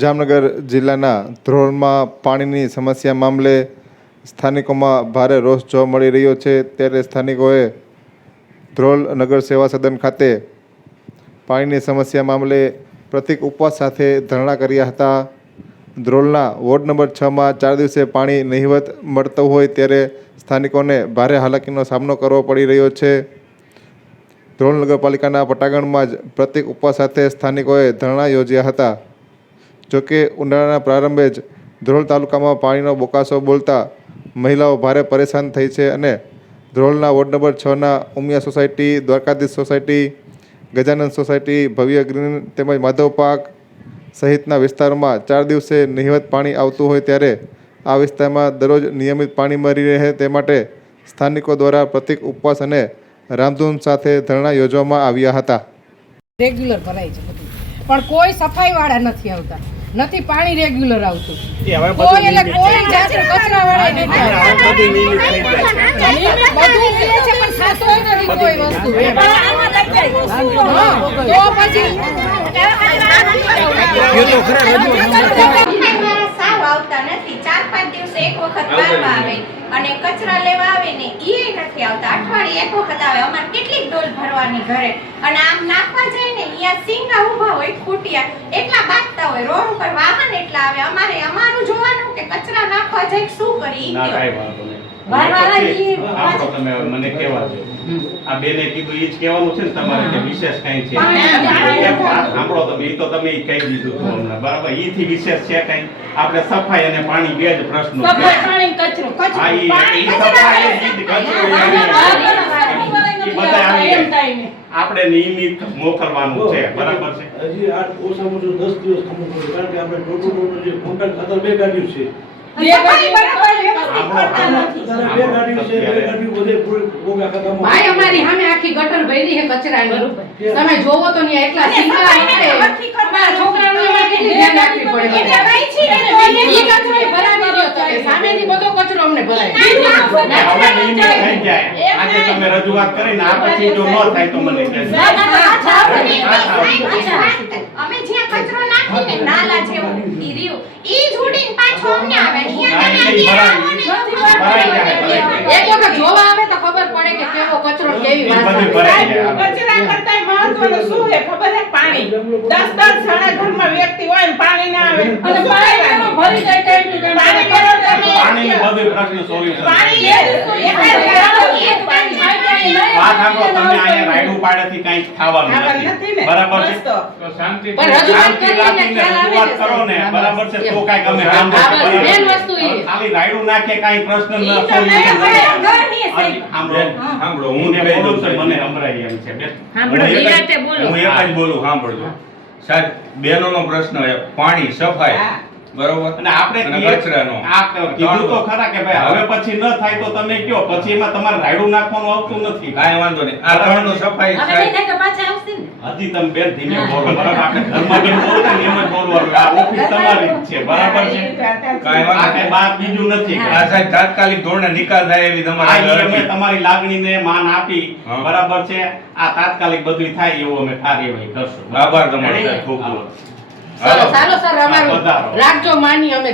જામનગર જિલ્લાના ધ્રોળમાં પાણીની સમસ્યા મામલે સ્થાનિકોમાં ભારે રોષ જોવા મળી રહ્યો છે। ત્યારે સ્થાનિકોએ ધ્રોળ નગર સેવા સદન ખાતે પાણીની સમસ્યા મામલે પ્રતિક ઉપવાસ સાથે ધરણા કર્યા હતા। ધ્રોળના વોર્ડ નંબર 6માં 4 દિવસે પાણી નહિવત મળતું હોય ત્યારે સ્થાનિકોને ભારે હાલાકીનો સામનો કરવો પડી રહ્યો છે। ધ્રોળ નગરપાલિકાના પટાગણમાં જ પ્રતિક ઉપવાસ સાથે સ્થાનિકોએ ધરણા યોજ્યા હતા। જોકે ઉનાળાના પ્રારંભે જ ધ્રોળ તાલુકામાં પાણીનો બોકાસો બોલતા મહિલાઓ ભારે પરેશાન થઈ છે અને ધ્રોળના વોર્ડ નંબર 6ના Umiya society, Dwarkadhish society, Gajanand society, Bhavya green તેમજ માધવ પાર્ક સહિતના વિસ્તારોમાં 4 દિવસે નહિવત પાણી આવતું હોય ત્યારે આ વિસ્તારમાં દરરોજ નિયમિત પાણી મળી રહે તે માટે સ્થાનિકો દ્વારા પ્રતિક ઉપવાસ અને રામધૂન સાથે ધરણા યોજવામાં આવ્યા હતા। રેગ્યુલર ભરાય છે બધું, પણ કોઈ સફાઈ વાળા નથી આવતા, નથી પાણી રેગ્યુલર આવતું, કોઈ એટલે કોઈ જાતે કચરા વાળા નથી આવતા, બધું મિલે છે પણ સાચો નથી કોઈ વસ્તુ તો પછી સાવ આવતા નથી। 4-5 દિવસે એક વખત બારવા આવે અને કચરા લેવા આવે ને ઈ નથી આવતા, અઠવાડિયે એક વખત આવે। અમારે કેટલીક ડોલ ભરવાની ઘરે અને આમ નાખવા જાય ને અહીંયા સિંગા ઊભા હોય ખૂટિયા એટલા બાંધતા હોય, રોડ ઉપર વાહન એટલા આવે, અમારું જોવાનું કે કચરા નાખવા જાય શું કરી ઈ તમે મને કહેવા છો આ બેને કીધું ઈ જ કહેવાનું છે ને તમારે કે વિશેષ કઈ છે સાંભળો તમે ઈ તો તમે ઈ કહી દીધું હતું હમણાં બરાબર। ઈ થી વિશેષ છે કઈ આપણે સફાઈ અને પાણી બે જ પ્રશ્નો છે। સફાઈ પાણી કચરો આ ઈ સફાઈ ઈ કચરો આપણે નિયમિત મોકલવાનું છે બરાબર છે। હજી આ ઓછામાં ઓછું 10 દિવસ થવું જોઈએ કારણ કે આપણે ટોટલ જે કોન્ટ્રાક્ટ ખાતર બે ગાડીઓ છે, ભાઈ અમારી સામે આખી ગટર ભરી છે કચરાની, તમે જોવો તો ને એટલા સિંગા અમારા છોકરાઓને અમારે કેટલી ધ્યાન રાખવી પડે, ઈ કચરો ભરાવી દો તો સામેથી બધો કચરો અમને ભરાય। હવે નિયમિત થઈ જાય આજે તમે રજૂઆત કરીને આ પછી જો ન થાય તો મને અમે જ્યાં કચરો નાખીને નાલા જેવું ઈ રહ્યું ઈ જોડીને પાછો અમને આવે એક વખત જોવા આવે તો ખબર પડે કે કેવો કચરો કેવી કચરા કરતા મહત્વનું શું છે ખબર છે? પાણી 10 જણા ઘરમાં વ્યક્તિ હોય ને પાણી ના આવે અને પાણી ભરી જાય પાણીની બધી પ્રશ્ન સોલ્યુશન વાત સાંભળો તમે અહીંયા રાઈડ પાડેથી કંઈ થવાનું નથી બરાબર છે। તો શાંતિ રાખીને રજૂઆત કરો ને બરાબર છે તો કાંઈક અમે કામ ખાલી રાઈડ નાખે કાંઈ પ્રશ્ન ન સાંભળો હું ને બોલું છું મને સંભળાય એમ છે હું એક જ બોલું સાંભળજો સાહેબ। બેનોનો પ્રશ્ન પાણી સફાઈ બરોબર અને આપણે કચરાનો કીધું તો ખરા કે ભાઈ હવે પછી ન થાય તો તમે કયો, પછી એમાં તમારે રાયડું નાખવાનું આવતું નથી, કાંઈ વાંધો નહીં। આ ત્રણનો સફાઈ હજી તમે બેન ધીમે બોલો બરાબર, આપણે ઘરમાં જેમ બોલતા ને એમ જ બોલવાનું, આ ઓફિસ તમારી જ છે બરાબર છે, કાંઈ વાંધો આ બાત બીજું નથી। આ સાહેબ તાત્કાલિક ધોરણે નિકાલ થાય એવી અમે તમારી લાગણીને માન આપી બરાબર છે, આ તાત્કાલિક બધું થાય એવું અમે કાર્યવાહી કરશું। આભાર તમારો ખૂબ ખૂબ। સારો સર અમારું રાખજો માની અમે